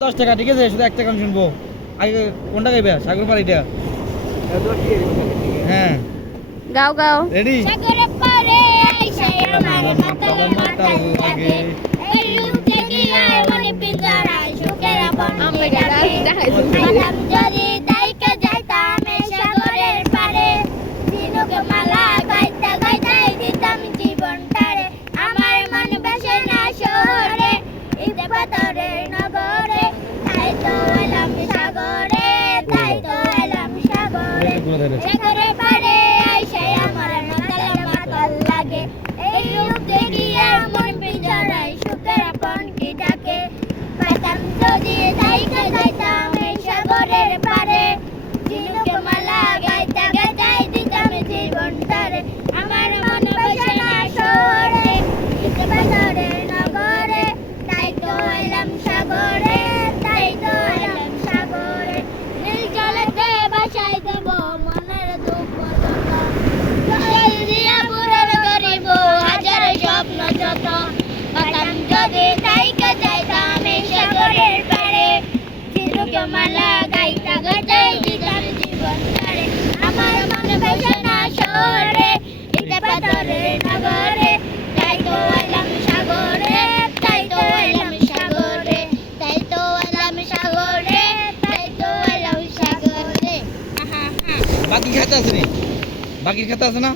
10 টাকা, ঠিক আছে? শুধু একটা গান শুনবো। আগে কোনটা গাইবে? সাগর পাড়িটা। হ্যাঁ, গাও গাও। রেডি? সাগরে পারে আইসা আমার মাতাল মাতাল লাগে এই রূপে কি আয় মনে পিঞ্জরায় সুখের আপন মাতাম যদি দাইকা যাইতাম এই সাগরের পারে দিনুকে মালা গাইতা গাইতাই দিতাম জীবনটারে আমার মন বেশে না শহরে ঈদে পাথরের নগরে তাই তো এলাম সাগরে তাই তো এলাম সাগরে সাগরে পারে আইসা আমার মাতাল মাতাল লাগে এই রূপ দেখিয়া মন পিঞ্জরায় সুখের আপন কি ডাকে পাইতাম যদি দাইকা যাইতাম এই সাগরের পারে ঝিনুকে মালা গাইতা গাইতাই দিতাম জীবনটারে আমার মন বসে না শহরে ঈদে পাথরের নগরে তাই তো এলাম সাগরে তাই তো এলাম সাগরে নীল জলেতে বাসাই দেব মনের দুঃখ জল দিয়া পুরন করিব হাজার স্বপ্ন যত পাতাম যদি দাইকা যাইতাম এই সাগরের পারে ঝিনুকে মালা গাইতা গাইতাই দিতাম জীবনটারে আমার মন বসে না শহরে ঈদে পাথরের নগরে তাই তো এলাম সাগরে তাই তো এলাম সাগরে তাই তো এলাম সাগরে তাই তো এলাম সাগরে বাকি খাতা আছে নি? বাকির খাতা আছে না?